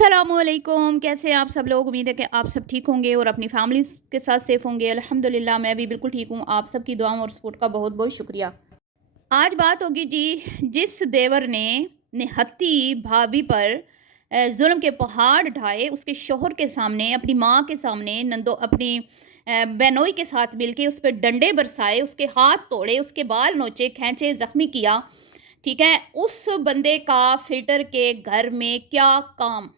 अस्सलामुअलैकुम। कैसे हैं आप सब लोग? उम्मीद है कि आप सब ठीक होंगे और अपनी फैमिली के साथ सेफ होंगे। अल्हम्दुलिल्लाह मैं भी बिल्कुल ठीक हूँ। आप सबकी दुआओं और सपोर्ट का बहुत बहुत शुक्रिया। आज बात होगी जी, जिस देवर ने निहत्ती भाभी पर जुल्म के पहाड़ ढाए, उसके शोहर के सामने, अपनी माँ के सामने, नंदो अपनी बहनोई के साथ मिलके उस पर डंडे बरसाए, उसके हाथ तोड़े, उसके बाल नोचे, खींचे, जख्मी किया। ठीक है, उस बंदे का फिल्टर के घर में क्या काम?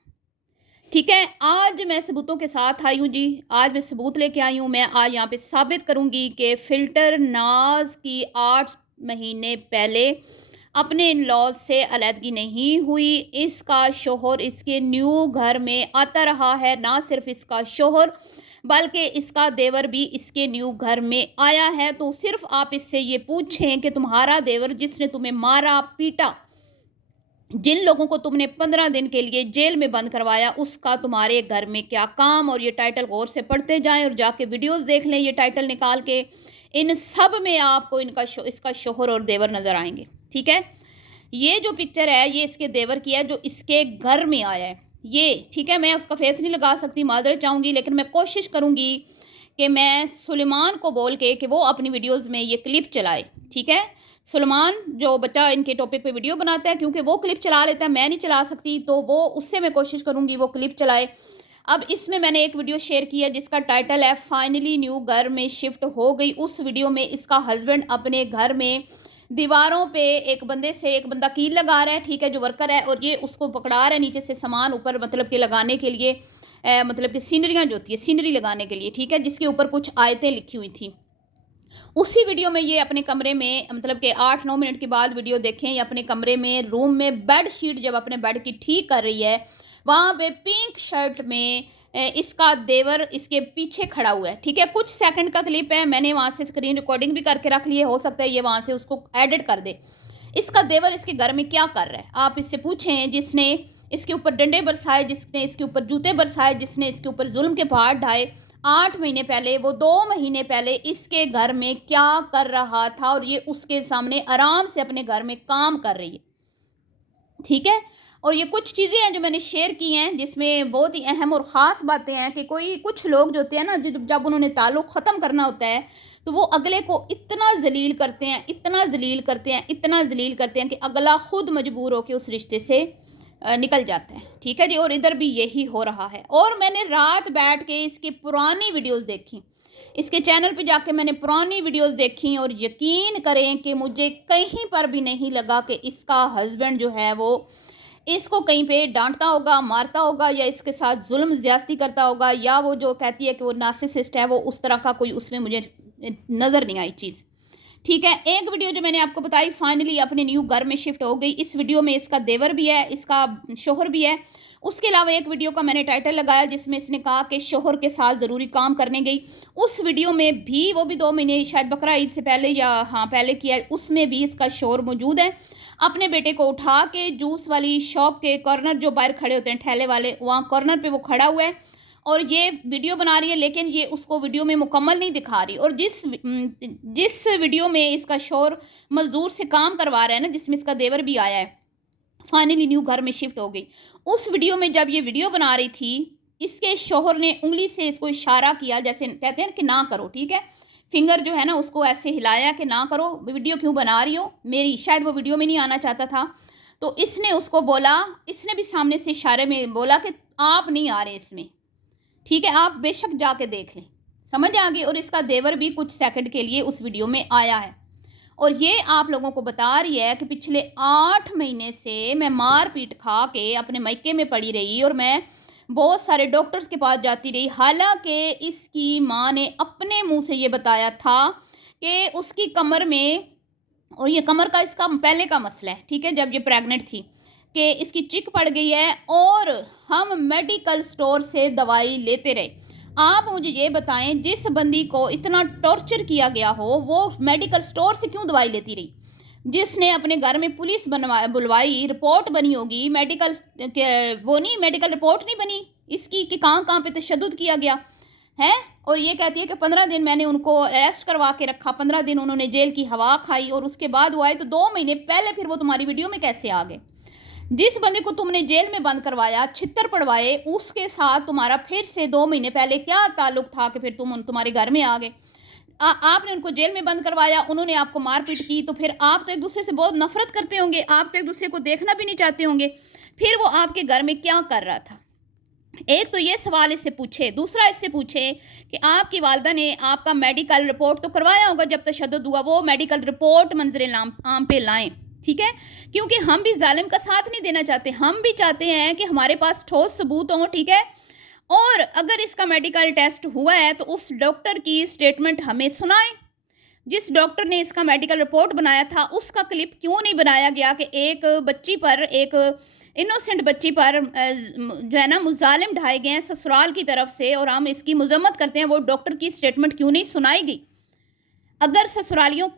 ठीक है, आज मैं सबूतों के साथ आई हूँ जी। आज मैं सबूत लेके आई हूँ। मैं आज यहाँ पे साबित करूँगी कि फ़िल्टर नाज़ की 8 महीने पहले अपने इन-लॉज़ से अलहदगी नहीं हुई। इसका शौहर इसके न्यू घर में आता रहा है। ना सिर्फ़ इसका शौहर बल्कि इसका देवर भी इसके न्यू घर में आया है। तो सिर्फ़ आप इससे ये पूछें कि तुम्हारा देवर जिसने तुम्हें मारा, पीटा, जिन लोगों को तुमने 15 दिन के लिए जेल में बंद करवाया, उसका तुम्हारे घर में क्या काम? और ये टाइटल गौर से पढ़ते जाएं और जाके वीडियोस देख लें ये टाइटल निकाल के। इन सब में आपको इसका शोहर और देवर नज़र आएंगे। ठीक है, ये जो पिक्चर है ये इसके देवर की है जो इसके घर में आया है ये। ठीक है, मैं उसका फेस नहीं लगा सकती, माजरत चाहूँगी, लेकिन मैं कोशिश करूँगी कि मैं सुलेमान को बोल के कि वो अपनी वीडियोज़ में ये क्लिप चलाए। ठीक है, सुलेमान जो बच्चा इनके टॉपिक पे वीडियो बनाता है, क्योंकि वो क्लिप चला लेता है, मैं नहीं चला सकती, तो वो उससे मैं कोशिश करूँगी वो क्लिप चलाए। अब इसमें मैंने एक वीडियो शेयर की है जिसका टाइटल है फाइनली न्यू घर में शिफ्ट हो गई। उस वीडियो में इसका हस्बैंड अपने घर में दीवारों पे एक बंदा कील लगा रहा है। ठीक है, जो वर्कर है, और ये उसको पकड़ा रहा है नीचे से सामान ऊपर, मतलब कि लगाने के लिए, मतलब कि सीनरियाँ जो होती है सीनरी लगाने के लिए। ठीक है, जिसके ऊपर कुछ आयतें लिखी हुई थी। उसी वीडियो में ये अपने कमरे में, मतलब कि 8-9 मिनट के बाद वीडियो देखें, ये अपने कमरे में रूम में बेड शीट जब अपने बेड की ठीक कर रही है, वहाँ पे पिंक शर्ट में इसका देवर इसके पीछे खड़ा हुआ है। ठीक है, कुछ सेकंड का क्लिप है, मैंने वहाँ से स्क्रीन रिकॉर्डिंग भी करके रख ली है, हो सकता है ये वहाँ से उसको एडिट कर दे। इसका देवर इसके घर में क्या कर रहा है आप इससे पूछें। जिसने इसके ऊपर डंडे बरसाए, जिसने इसके ऊपर जूते बरसाए, जिसने इसके ऊपर जुल्म के पहाड़ ढाए, 8 महीने पहले, वो 2 महीने पहले इसके घर में क्या कर रहा था, और ये उसके सामने आराम से अपने घर में काम कर रही है। ठीक है, और ये कुछ चीज़ें हैं जो मैंने शेयर की हैं, जिसमें बहुत ही अहम और ख़ास बातें हैं कि कुछ लोग जो होते हैं ना, जब उन्होंने ताल्लुक़ ख़त्म करना होता है, तो वो अगले को इतना ज़लील करते हैं, इतना ज़लील करते हैं, इतना ज़लील करते हैं कि अगला खुद मजबूर होकर उस रिश्ते से निकल जाता है। ठीक है जी, और इधर भी यही हो रहा है। और मैंने रात बैठ के इसकी पुरानी वीडियोस देखी, इसके चैनल पे जाके मैंने पुरानी वीडियोस देखी, और यकीन करें कि मुझे कहीं पर भी नहीं लगा कि इसका हस्बैंड जो है वो इसको कहीं पे डांटता होगा, मारता होगा, या इसके साथ जुल्म ज़्यादती करता होगा, या वो जो कहती है कि वो नार्सिसिस्ट है, वो उस तरह का कोई उसमें मुझे नज़र नहीं आई चीज़। ठीक है, एक वीडियो जो मैंने आपको बताई फाइनली अपने न्यू घर में शिफ्ट हो गई, इस वीडियो में इसका देवर भी है, इसका शोहर भी है। उसके अलावा एक वीडियो का मैंने टाइटल लगाया जिसमें इसने कहा कि शोहर के साथ ज़रूरी काम करने गई। उस वीडियो में भी, वो भी 2 महीने शायद बकरा ईद से पहले, या हाँ पहले किया है, उसमें भी इसका शोहर मौजूद है। अपने बेटे को उठा के जूस वाली शॉप के कॉर्नर, जो बाहर खड़े होते हैं ठेले वाले, वहाँ कॉर्नर पे वो खड़ा हुआ है और ये वीडियो बना रही है, लेकिन ये उसको वीडियो में मुकम्मल नहीं दिखा रही। और जिस वीडियो में इसका शोहर मजदूर से काम करवा रहा है ना, जिसमें इसका देवर भी आया है, फाइनली न्यू घर में शिफ्ट हो गई, उस वीडियो में जब ये वीडियो बना रही थी, इसके शोहर ने उंगली से इसको इशारा किया, जैसे कहते हैं कि ना करो। ठीक है, फिंगर जो है ना उसको ऐसे हिलाया कि ना करो, वीडियो क्यों बना रही हो मेरी, शायद वो वीडियो में नहीं आना चाहता था। तो इसने उसको बोला, इसने भी सामने से इशारे में बोला कि आप नहीं आ रहे इसमें, ठीक है, आप बेशक जाके देख लें, समझ आ गई। और इसका देवर भी कुछ सेकंड के लिए उस वीडियो में आया है, और ये आप लोगों को बता रही है कि पिछले 8 महीने से मैं मार पीट खा के अपने मायके में पड़ी रही, और मैं बहुत सारे डॉक्टर्स के पास जाती रही। हालांकि इसकी माँ ने अपने मुंह से ये बताया था कि उसकी कमर में, और ये कमर का इसका पहले का मसला है, ठीक है, जब ये प्रेग्नेंट थी, कि इसकी चिक पड़ गई है, और हम मेडिकल स्टोर से दवाई लेते रहे। आप मुझे ये बताएं, जिस बंदी को इतना टॉर्चर किया गया हो, वो मेडिकल स्टोर से क्यों दवाई लेती रही? जिसने अपने घर में पुलिस बुलवाई, रिपोर्ट बनी होगी, मेडिकल वो नहीं, मेडिकल रिपोर्ट नहीं बनी इसकी कि कहाँ कहाँ पे तशद्दुद किया गया है। और ये कहती है कि 15 दिन मैंने उनको अरेस्ट करवा के रखा, 15 दिन उन्होंने जेल की हवा खाई, और उसके बाद वो आए तो 2 महीने पहले फिर वो तुम्हारी वीडियो में कैसे आ गए? जिस बंदे को तुमने जेल में बंद करवाया, छितर पड़वाए, उसके साथ तुम्हारा फिर से 2 महीने पहले क्या ताल्लुक था कि फिर तुम्हारे घर में आ गए? आपने उनको जेल में बंद करवाया, उन्होंने आपको मारपीट की, तो फिर आप तो एक दूसरे से बहुत नफरत करते होंगे, आप तो एक दूसरे को देखना भी नहीं चाहते होंगे। फिर वो आपके घर में क्या कर रहा था? एक तो ये सवाल इससे पूछे। दूसरा इससे पूछे कि आपकी वालदा ने आपका मेडिकल रिपोर्ट तो करवाया होगा जब तशद्दुद हुआ, वो मेडिकल रिपोर्ट मंजर आम पे लाएं, ठीक है? क्योंकि हम भी जालिम का साथ नहीं देना चाहते, हम भी चाहते हैं कि हमारे पास ठोस सबूत हों, ठीक है? और अगर इसका मेडिकल टेस्ट हुआ है तो उस डॉक्टर की स्टेटमेंट हमें सुनाएं। जिस डॉक्टर ने इसका मेडिकल रिपोर्ट बनाया था उसका क्लिप क्यों नहीं बनाया गया कि एक बच्ची पर, एक इनोसेंट बच्ची पर जो है ना मुजालिम ढाए गए हैं ससुराल की तरफ से, और हम इसकी मजम्मत करते हैं, वो डॉक्टर की स्टेटमेंट क्यों नहीं सुनाई गई? अगर ससुरालियों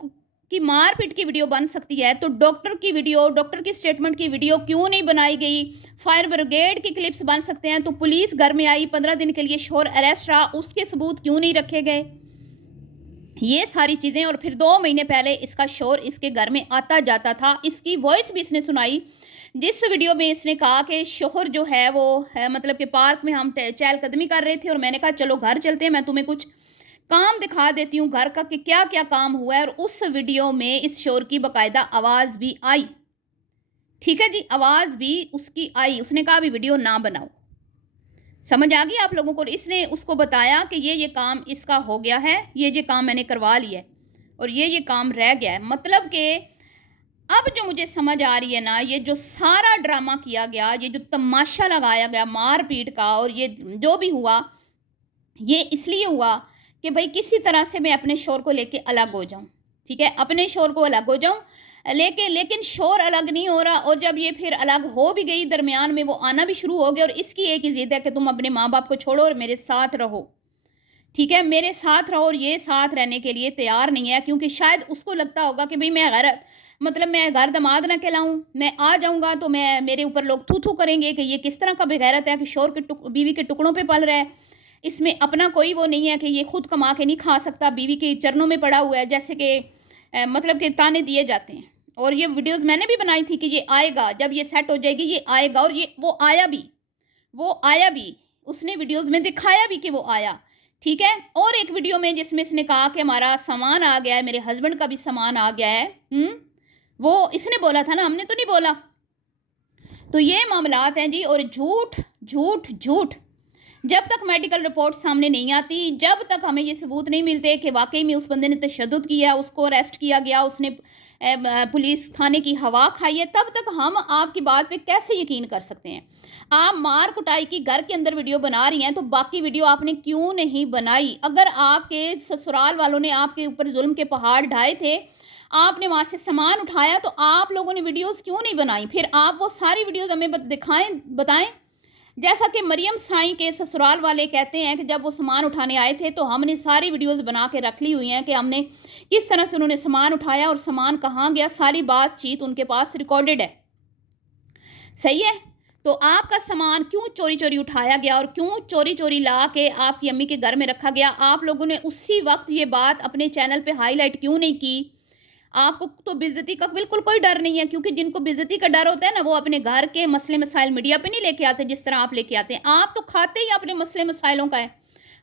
की मारपीट की वीडियो बन सकती है तो डॉक्टर की वीडियो, डॉक्टर की स्टेटमेंट की वीडियो क्यों नहीं बनाई गई? फायर ब्रिगेड की क्लिप्स बन सकते हैं, तो पुलिस घर में आई, 15 दिन के लिए शोर अरेस्ट रहा, उसके सबूत क्यों नहीं रखे गए? ये सारी चीज़ें। और फिर 2 महीने पहले इसका शोर इसके घर में आता जाता था, इसकी वॉइस भी इसने सुनाई, जिस वीडियो में इसने कहा कि शोहर जो है वो मतलब कि पार्क में हम चहलकदमी कर रहे थे और मैंने कहा चलो घर चलते हैं, मैं तुम्हें कुछ काम दिखा देती हूँ घर का कि क्या क्या काम हुआ है। और उस वीडियो में इस शोर की बाकायदा आवाज़ भी आई, ठीक है जी, आवाज़ भी उसकी आई। उसने कहा अभी वीडियो ना बनाओ। समझ आ गई आप लोगों को? इसने उसको बताया कि ये काम इसका हो गया है, ये काम मैंने करवा लिया है और ये काम रह गया है। मतलब कि अब जो मुझे समझ आ रही है ना, ये जो सारा ड्रामा किया गया, ये जो तमाशा लगाया गया मारपीट का, और ये जो भी हुआ ये इसलिए हुआ कि भाई किसी तरह से मैं अपने शोर को लेके अलग हो जाऊं, ठीक है? अपने शोर को अलग हो जाऊं, लेकिन शोर अलग नहीं हो रहा। और जब ये फिर अलग हो भी गई, दरमियान में वो आना भी शुरू हो गया, और इसकी एक ही जिद है कि तुम अपने माँ बाप को छोड़ो और मेरे साथ रहो, ठीक है? मेरे साथ रहो। और ये साथ रहने के लिए तैयार नहीं है, क्योंकि शायद उसको लगता होगा कि भाई मैं मैं घर दमाद ना कहलाऊं, मैं आ जाऊंगा तो मेरे ऊपर लोग थू थू करेंगे कि ये किस तरह का बेगैरत है कि शोर के बीवी के टुकड़ों पे पल रहा है, इसमें अपना कोई वो नहीं है कि ये खुद कमा के नहीं खा सकता, बीवी के चरणों में पड़ा हुआ है, जैसे कि मतलब कि ताने दिए जाते हैं। और ये वीडियोस मैंने भी बनाई थी कि ये आएगा, जब ये सेट हो जाएगी ये आएगा, और ये वो आया भी, उसने वीडियोस में दिखाया भी कि वो आया, ठीक है? और एक वीडियो में जिसमें इसने कहा कि हमारा सामान आ गया है, मेरे हस्बैंड का भी सामान आ गया है, वो इसने बोला था ना, हमने तो नहीं बोला। तो ये मामलात हैं जी। और झूठ झूठ झूठ, जब तक मेडिकल रिपोर्ट सामने नहीं आती, जब तक हमें ये सबूत नहीं मिलते कि वाकई में उस बंदे ने तशद्दुद किया, उसको अरेस्ट किया गया, उसने पुलिस थाने की हवा खाई है, तब तक हम आपकी बात पे कैसे यकीन कर सकते हैं? आप मार कुटाई की घर के अंदर वीडियो बना रही हैं, तो बाकी वीडियो आपने क्यों नहीं बनाई? अगर आपके ससुराल वालों ने आपके ऊपर जुल्म के पहाड़ ढाए थे, आपने वहाँ से सामान उठाया, तो आप लोगों ने वीडियोस क्यों नहीं बनाई? फिर आप वो सारी वीडियोस हमें बताएं। जैसा कि मरियम साईं के ससुराल वाले कहते हैं कि जब वो सामान उठाने आए थे तो हमने सारी वीडियोस बना के रख ली हुई हैं कि हमने किस तरह से उन्होंने सामान उठाया और सामान कहाँ गया, सारी बातचीत उनके पास रिकॉर्डेड है। सही है? तो आपका सामान क्यों चोरी चोरी उठाया गया और क्यों चोरी चोरी ला के आपकी अम्मी के घर में रखा गया? आप लोगों ने उसी वक्त ये बात अपने चैनल पे हाईलाइट क्यों नहीं की? आपको तो बेइज्जती का बिल्कुल कोई डर नहीं है, क्योंकि जिनको बेइज्जती का डर होता है ना, वो अपने घर के मसले मसाइल मीडिया पे नहीं लेके आते जिस तरह आप लेके आते हैं। आप तो खाते ही अपने मसले मसाइलों का है,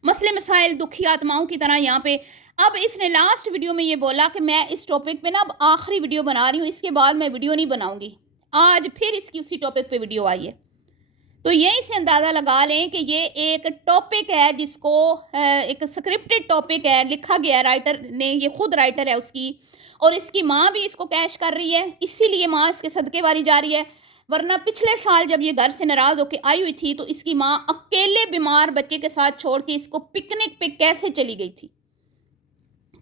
मसले मसाइल दुखी आत्माओं की तरह यहाँ पे। अब इसने लास्ट वीडियो में ये बोला कि मैं इस टॉपिक पे ना अब आखिरी वीडियो बना रही हूँ, इसके बाद मैं वीडियो नहीं बनाऊंगी। आज फिर इसकी उसी टॉपिक पे वीडियो आई है। तो यहीं से अंदाज़ा लगा लें कि ये एक टॉपिक है जिसको एक स्क्रिप्टेड टॉपिक है, लिखा गया राइटर ने, ये खुद राइटर है उसकी, और इसकी माँ भी इसको कैश कर रही है, इसीलिए माँ इसके सदके वारी जा रही है। वरना पिछले साल जब ये घर से नाराज़ होकर आई हुई थी तो इसकी माँ अकेले बीमार बच्चे के साथ छोड़ के इसको पिकनिक पे कैसे चली गई थी।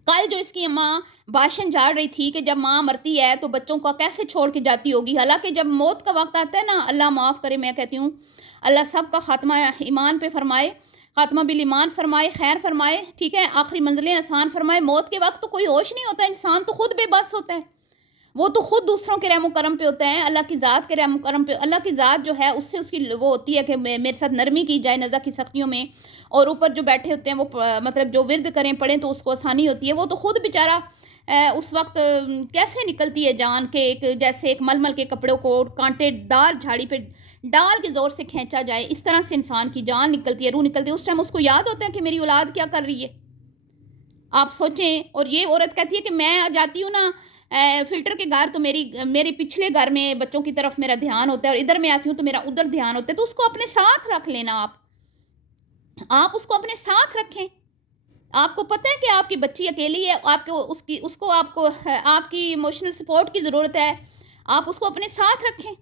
कल जो इसकी माँ भाषण झाड़ रही थी कि जब माँ मरती है तो बच्चों को कैसे छोड़ के जाती होगी। हालांकि जब मौत का वक्त आता है ना, अल्लाह माफ़ करे, मैं कहती हूँ अल्लाह सब का खात्मा ईमान पे फरमाए, खात्मा बिल ईमान फरमाए, खैर फरमाए, ठीक है, आखिरी मंजिलें आसान फरमाए। मौत के वक्त तो कोई होश नहीं होता, इंसान तो खुद बेबस होता है, वो तो खुद दूसरों के रहम करम पे होता है, अल्लाह की ज़ात के रहम करम पे। अल्लाह की ज़ात जो है उससे उसकी वो होती है कि मेरे साथ नरमी की जाए नज़ा की सख्तियों में, और ऊपर जो बैठे होते हैं वो मतलब जो विरद करें पढ़ें तो उसको आसानी होती है। वो तो खुद बेचारा اس وقت کیسے نکلتی ہے جان کہ ایک جیسے ایک ململ کے کپڑوں کو کانٹے دار جھاڑی پہ ڈال کے زور سے کھینچا جائے، اس طرح سے انسان کی جان نکلتی ہے، روح نکلتی ہے. اس ٹائم اس کو یاد ہوتا ہے کہ میری اولاد کیا کر رہی ہے. آپ سوچیں. اور یہ عورت کہتی ہے کہ میں جاتی ہوں نا فلٹر کے گھر تو میرے پچھلے گھر میں بچوں کی طرف میرا دھیان ہوتا ہے، اور ادھر میں آتی ہوں تو میرا ادھر دھیان ہوتا ہے. تو اس کو اپنے ساتھ رکھ لینا. آپ اس کو اپنے ساتھ رکھیں. آپ کو پتہ ہے کہ آپ کی بچی اکیلی ہے، آپ کو آپ کی ایموشنل سپورٹ کی ضرورت ہے، آپ اس کو اپنے ساتھ رکھیں.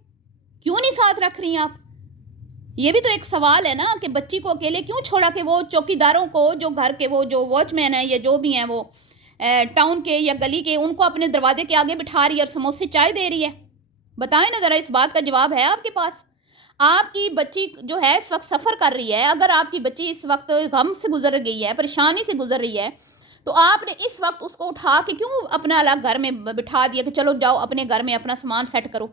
کیوں نہیں ساتھ رکھ رہی ہیں آپ؟ یہ بھی تو ایک سوال ہے نا کہ بچی کو اکیلے کیوں چھوڑا کہ وہ چوکیداروں کو جو گھر کے وہ جو واچ مین ہیں یا جو بھی ہیں وہ ٹاؤن کے یا گلی کے، ان کو اپنے دروازے کے آگے بٹھا رہی ہے اور سموسے چائے دے رہی ہے. بتائیں نا ذرا، اس بات کا جواب ہے آپ کے پاس؟ آپ کی بچی جو ہے اس وقت سفر کر رہی ہے، اگر آپ کی بچی اس وقت غم سے گزر گئی ہے، پریشانی سے گزر رہی ہے، تو آپ نے اس وقت اس کو اٹھا کے کیوں اپنا الگ گھر میں بٹھا دیا کہ چلو جاؤ اپنے گھر میں اپنا سامان سیٹ کرو؟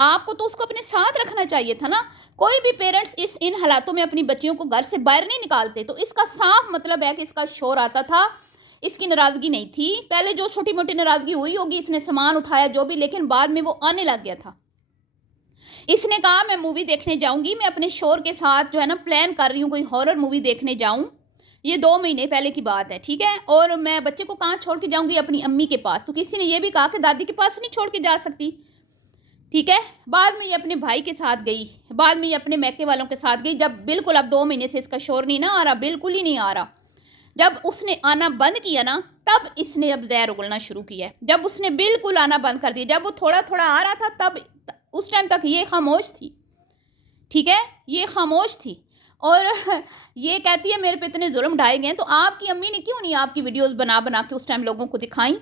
آپ کو تو اس کو اپنے ساتھ رکھنا چاہیے تھا نا. کوئی بھی پیرنٹس ان حالاتوں میں اپنی بچیوں کو گھر سے باہر نہیں نکالتے. تو اس کا صاف مطلب ہے کہ اس کا شور آتا تھا، اس کی ناراضگی نہیں تھی. پہلے جو چھوٹی موٹی ناراضگی ہوئی ہوگی، اس نے سامان اٹھایا جو بھی، لیکن بعد میں وہ آنے لگ گیا تھا. اس نے کہا میں مووی دیکھنے جاؤں گی، میں اپنے شور کے ساتھ جو ہے نا پلان کر رہی ہوں کوئی ہارر مووی دیکھنے جاؤں. یہ 2 مہینے پہلے کی بات ہے، ٹھیک ہے. اور میں بچے کو کہاں چھوڑ کے جاؤں گی؟ اپنی امی کے پاس. تو کسی نے یہ بھی کہا کہ دادی کے پاس نہیں چھوڑ کے جا سکتی، ٹھیک ہے. بعد میں یہ اپنے بھائی کے ساتھ گئی، بعد میں یہ اپنے میکے والوں کے ساتھ گئی. جب بالکل اب 2 مہینے سے اس کا شور نہیں نہ آ رہا، بالکل ہی نہیں آ رہا، جب اس نے آنا بند کیا نا، تب اس نے اب زہر اگلنا شروع کیا ہے. جب اس نے بالکل آنا بند کر دیا، جب وہ تھوڑا تھوڑا آ رہا تھا، تب اس ٹائم تک یہ خاموش تھی، ٹھیک ہے. یہ خاموش تھی اور یہ کہتی ہے میرے پہ اتنے ظلم ڈھائے گئے. تو آپ کی امی نے کیوں نہیں آپ کی ویڈیوز بنا بنا کے اس ٹائم لوگوں کو دکھائیں؟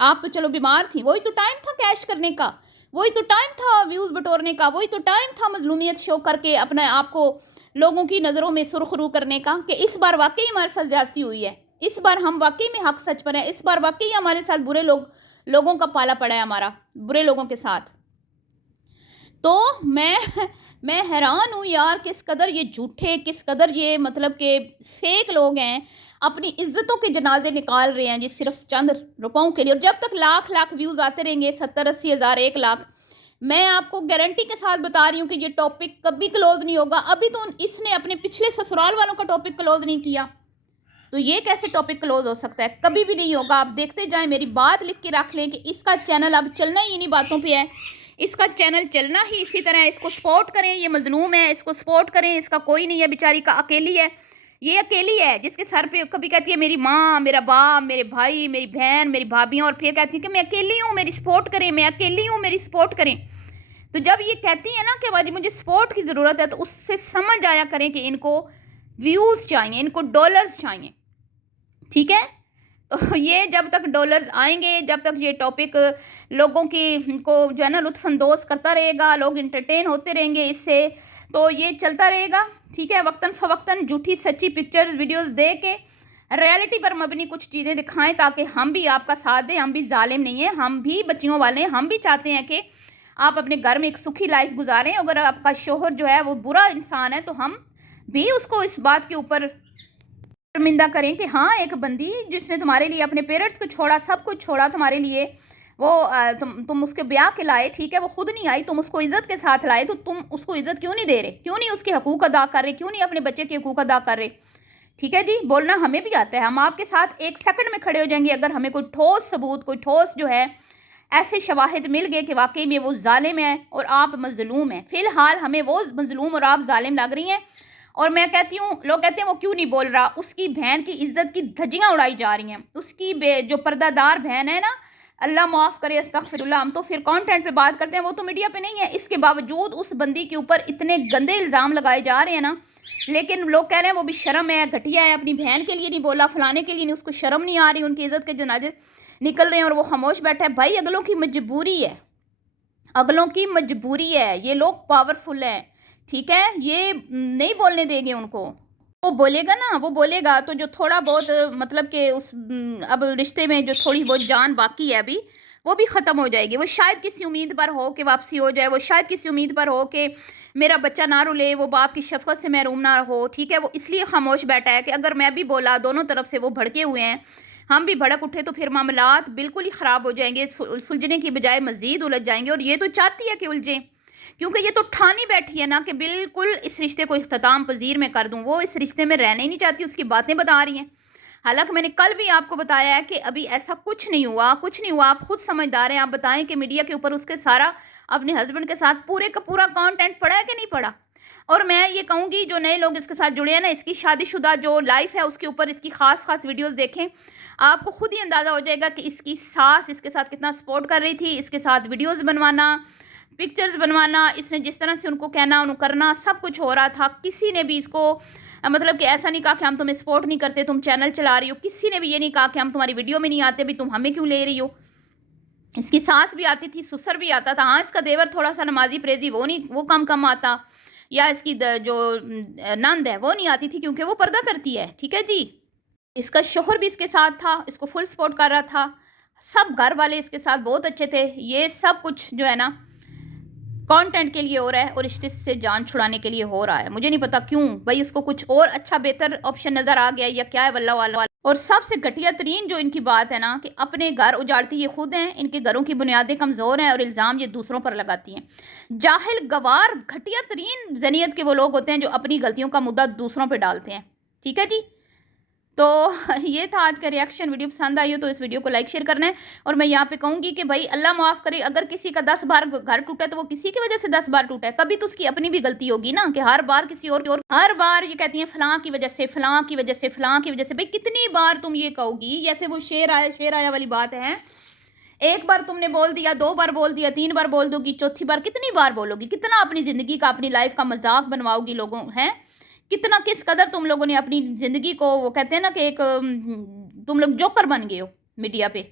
آپ تو چلو بیمار تھیں، وہی تو ٹائم تھا کیش کرنے کا، وہی تو ٹائم تھا ویوز بٹورنے کا، وہی تو ٹائم تھا مظلومیت شو کر کے اپنے آپ کو لوگوں کی نظروں میں سرخرو کرنے کا کہ اس بار واقعی ہمارے ساتھ زیادتی ہوئی ہے، اس بار ہم واقعی میں حق سچ پر ہیں، اس بار واقعی ہمارے ساتھ برے لوگوں کا پالا پڑا ہے، ہمارا برے لوگوں کے ساتھ. تو میں حیران ہوں یار، کس قدر یہ جھوٹے، کس قدر یہ مطلب کہ فیک لوگ ہیں، اپنی عزتوں کے جنازے نکال رہے ہیں جی صرف چند روپوں کے لیے. اور جب تک لاکھ ویوز آتے رہیں گے، 70-80 ہزار، 1 لاکھ، میں آپ کو گارنٹی کے ساتھ بتا رہی ہوں کہ یہ ٹاپک کبھی کلوز نہیں ہوگا. ابھی تو اس نے اپنے پچھلے سسرال والوں کا ٹاپک کلوز نہیں کیا، تو یہ کیسے ٹاپک کلوز ہو سکتا ہے؟ کبھی بھی نہیں ہوگا. آپ دیکھتے جائیں، میری بات لکھ کے رکھ لیں کہ اس کا چینل اب چلنا ہی انہی باتوں پہ ہے، اس کا چینل چلنا ہی اسی طرح ہے. اس کو سپورٹ کریں، یہ مظلوم ہے، اس کو سپورٹ کریں. اس کا کوئی نہیں ہے بیچاری کا، اکیلی ہے. یہ اکیلی ہے جس کے سر پہ کبھی کہتی ہے میری ماں، میرا باپ، میرے بھائی، میری بہن، میری بھابیاں، اور پھر کہتی ہے کہ میں اکیلی ہوں، میری سپورٹ کریں، میں اکیلی ہوں، میری سپورٹ کریں. تو جب یہ کہتی ہیں نا کہ مجھے سپورٹ کی ضرورت ہے، تو اس سے سمجھ آیا کریں کہ ان کو ویوز چاہیے، ان کو ڈالرز چاہیے، ٹھیک ہے. تو یہ جب تک ڈالرز آئیں گے، جب تک یہ ٹاپک لوگوں کو جو ہے نا لطف اندوز کرتا رہے گا، لوگ انٹرٹین ہوتے رہیں گے اس سے، تو یہ چلتا رہے گا، ٹھیک ہے. وقتاً فوقتاً جھوٹی سچی پکچرز ویڈیوز دے کے ریالٹی پر مبنی کچھ چیزیں دکھائیں تاکہ ہم بھی آپ کا ساتھ دیں. ہم بھی ظالم نہیں ہیں، ہم بھی بچیوں والے ہیں، ہم بھی چاہتے ہیں کہ آپ اپنے گھر میں ایک سکھی لائف گزاریں. اگر آپ کا شوہر جو ہے وہ برا انسان ہے، تو ہم بھی اس کو اس بات کے اوپر شرمندہ کریں کہ ہاں ایک بندی جس نے تمہارے لیے اپنے پیرنٹس کو چھوڑا، سب کچھ چھوڑا تمہارے لیے، وہ تم اس کے بیاہ کے لائے، ٹھیک ہے، وہ خود نہیں آئی، تم اس کو عزت کے ساتھ لائے، تو تم اس کو عزت کیوں نہیں دے رہے؟ کیوں نہیں اس کے حقوق ادا کر رہے؟ کیوں نہیں اپنے بچے کے حقوق ادا کر رہے؟ ٹھیک ہے جی. بولنا ہمیں بھی آتا ہے، ہم آپ کے ساتھ 1 سیکنڈ میں کھڑے ہو جائیں گے اگر ہمیں کوئی ٹھوس ثبوت، کوئی ٹھوس جو ہے ایسے شواہد مل گئے کہ واقعی میں وہ ظالم ہے اور آپ مظلوم ہیں. فی الحال ہمیں وہ مظلوم اور آپ ظالم لگ رہی ہیں. اور میں کہتی ہوں، لوگ کہتے ہیں وہ کیوں نہیں بول رہا، اس کی بہن کی عزت کی دھجیاں اڑائی جا رہی ہیں. اس کی جو پردہ دار بہن ہے نا، اللہ معاف کرے، استغفر اللہ، ہم تو پھر کانٹینٹ پہ بات کرتے ہیں، وہ تو میڈیا پہ نہیں ہے. اس کے باوجود اس بندی کے اوپر اتنے گندے الزام لگائے جا رہے ہیں نا، لیکن لوگ کہہ رہے ہیں وہ بھی شرم ہے، گھٹیا ہے، اپنی بہن کے لیے نہیں بولا، فلانے کے لیے نہیں، اس کو شرم نہیں آ رہی، ان کی عزت کے جنازے نکل رہے ہیں اور وہ خاموش بیٹھا ہے. بھائی اگلوں کی مجبوری ہے، اگلوں کی مجبوری ہے. یہ لوگ پاورفل ہیں، ٹھیک ہے، یہ نہیں بولنے دیں گے ان کو. وہ بولے گا نا، وہ بولے گا تو جو تھوڑا بہت مطلب کہ اس اب رشتے میں جو تھوڑی بہت جان باقی ہے ابھی، وہ بھی ختم ہو جائے گی. وہ شاید کسی امید پر ہو کہ واپسی ہو جائے، وہ شاید کسی امید پر ہو کہ میرا بچہ نہ رولے، وہ باپ کی شفقت سے محروم نہ ہو، ٹھیک ہے. وہ اس لیے خاموش بیٹھا ہے کہ اگر میں بھی بولا، دونوں طرف سے وہ بھڑکے ہوئے ہیں، ہم بھی بھڑک اٹھے تو پھر معاملات بالکل ہی خراب ہو جائیں گے، سلجھنے کی بجائے مزید الجھ جائیں گے، اور یہ تو چاہتی ہے کہ الجھیں، کیونکہ یہ تو ٹھانی بیٹھی ہے نا کہ بالکل اس رشتے کو اختتام پذیر میں کر دوں۔ وہ اس رشتے میں رہنا ہی نہیں چاہتی، اس کی باتیں بتا رہی ہیں، حالانکہ میں نے کل بھی آپ کو بتایا ہے کہ ابھی ایسا کچھ نہیں ہوا، کچھ نہیں ہوا، آپ خود سمجھدار ہیں، آپ بتائیں کہ میڈیا کے اوپر اس کے سارا اپنے ہسبینڈ کے ساتھ پورے کا پورا کانٹینٹ پڑا ہے کہ نہیں پڑا۔ اور میں یہ کہوں گی جو نئے لوگ اس کے ساتھ جڑے ہیں نا، اس کی شادی شدہ جو لائف ہے اس کے اوپر اس کی خاص ویڈیوز دیکھیں، آپ کو خود ہی اندازہ ہو جائے گا کہ اس کی ساس اس کے ساتھ کتنا سپورٹ کر رہی تھی، اس کے ساتھ ویڈیوز بنوانا، پکچرز بنوانا، اس نے جس طرح سے ان کو کہنا ان کرنا سب کچھ ہو رہا تھا۔ کسی نے بھی اس کو مطلب کہ ایسا نہیں کہا کہ ہم تمہیں سپورٹ نہیں کرتے، تم چینل چلا رہی ہو، کسی نے بھی یہ نہیں کہا کہ ہم تمہاری ویڈیو میں نہیں آتے بھی تم ہمیں کیوں لے رہی ہو۔ اس کی ساس بھی آتی تھی، سسر بھی آتا تھا، ہاں اس کا دیور تھوڑا سا نمازی پریزی وہ کم آتا، یا اس کی جو نند ہے وہ نہیں آتی تھی کیونکہ وہ پردہ کرتی ہے، ٹھیک ہے جی۔ اس کا شوہر بھی اس کے ساتھ تھا، اس کو فل سپورٹ کر رہا تھا، سب گھر والے اس کے ساتھ بہت اچھے تھے۔ یہ سب کچھ جو ہے نا کانٹینٹ کے لیے ہو رہا ہے اور رشتے سے جان چھڑانے کے لیے ہو رہا ہے، مجھے نہیں پتا کیوں بھائی، اس کو کچھ اور اچھا بہتر آپشن نظر آ گیا یا کیا ہے، واللہ والا۔ اور سب سے گھٹیا ترین جو ان کی بات ہے نا کہ اپنے گھر اجاڑتی یہ خود ہیں، ان کے گھروں کی بنیادیں کمزور ہیں اور الزام یہ دوسروں پر لگاتی ہیں۔ جاہل گوار گھٹیا ترین ذہنیت کے وہ لوگ ہوتے ہیں جو اپنی غلطیوں کا مدعا دوسروں پہ ڈالتے ہیں، ٹھیک ہے جی۔ تو یہ تھا آج کا ریاکشن، ویڈیو پسند آئی ہو تو اس ویڈیو کو لائک شیئر کرنا ہے، اور میں یہاں پہ کہوں گی کہ بھائی اللہ معاف کرے، اگر کسی کا 10 بار گھر ٹوٹا ہے تو وہ کسی کی وجہ سے 10 بار ٹوٹا ہے، کبھی تو اس کی اپنی بھی غلطی ہوگی نا کہ ہر بار کسی اور ہر بار یہ کہتی ہیں فلاں کی وجہ سے، فلاں کی وجہ سے، فلاں کی وجہ سے۔ بھائی کتنی بار تم یہ کہو گی؟ جیسے وہ شیر آیا والی بات ہے، ایک بار تم نے بول دیا، 2 بار بول دیا، 3 بار بول دو گی، چوتھی بار کتنی بار بولو گی؟ کتنا اپنی زندگی کا اپنی لائف کا مذاق بنواؤ گی لوگوں ہیں؟ کتنا کس قدر تم لوگوں نے اپنی زندگی کو، وہ کہتے ہیں نا کہ ایک تم لوگ جوکر بن گئے ہو میڈیا پہ،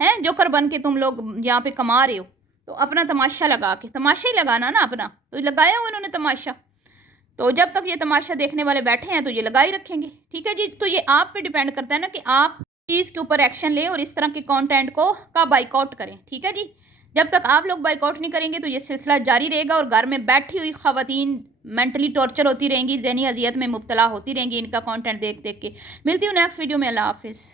ہیں جوکر بن کے تم لوگ یہاں پہ کما رہے ہو، تو اپنا تماشا لگا کے، تماشا ہی لگانا نا اپنا، تو لگایا ہو انہوں نے تماشا، تو جب تک یہ تماشا دیکھنے والے بیٹھے ہیں تو یہ لگا ہی رکھیں گے، ٹھیک ہے جی۔ تو یہ آپ پہ ڈیپینڈ کرتا ہے نا کہ آپ چیز کے اوپر ایکشن لیں اور اس طرح کے کانٹینٹ کا بائیک آؤٹ کریں، ٹھیک ہے جی۔ جب تک آپ لوگ بائیک آؤٹ نہیں کریں گے تو یہ سلسلہ جاری رہے گا، اور گھر میں بیٹھی ہوئی خواتین مینٹلی ٹارچر ہوتی رہیں گی، ذہنی اذیت میں مبتلا ہوتی رہیں گی ان کا کانٹینٹ دیکھ کے۔ ملتی ہوں نیکسٹ ویڈیو میں، اللہ حافظ۔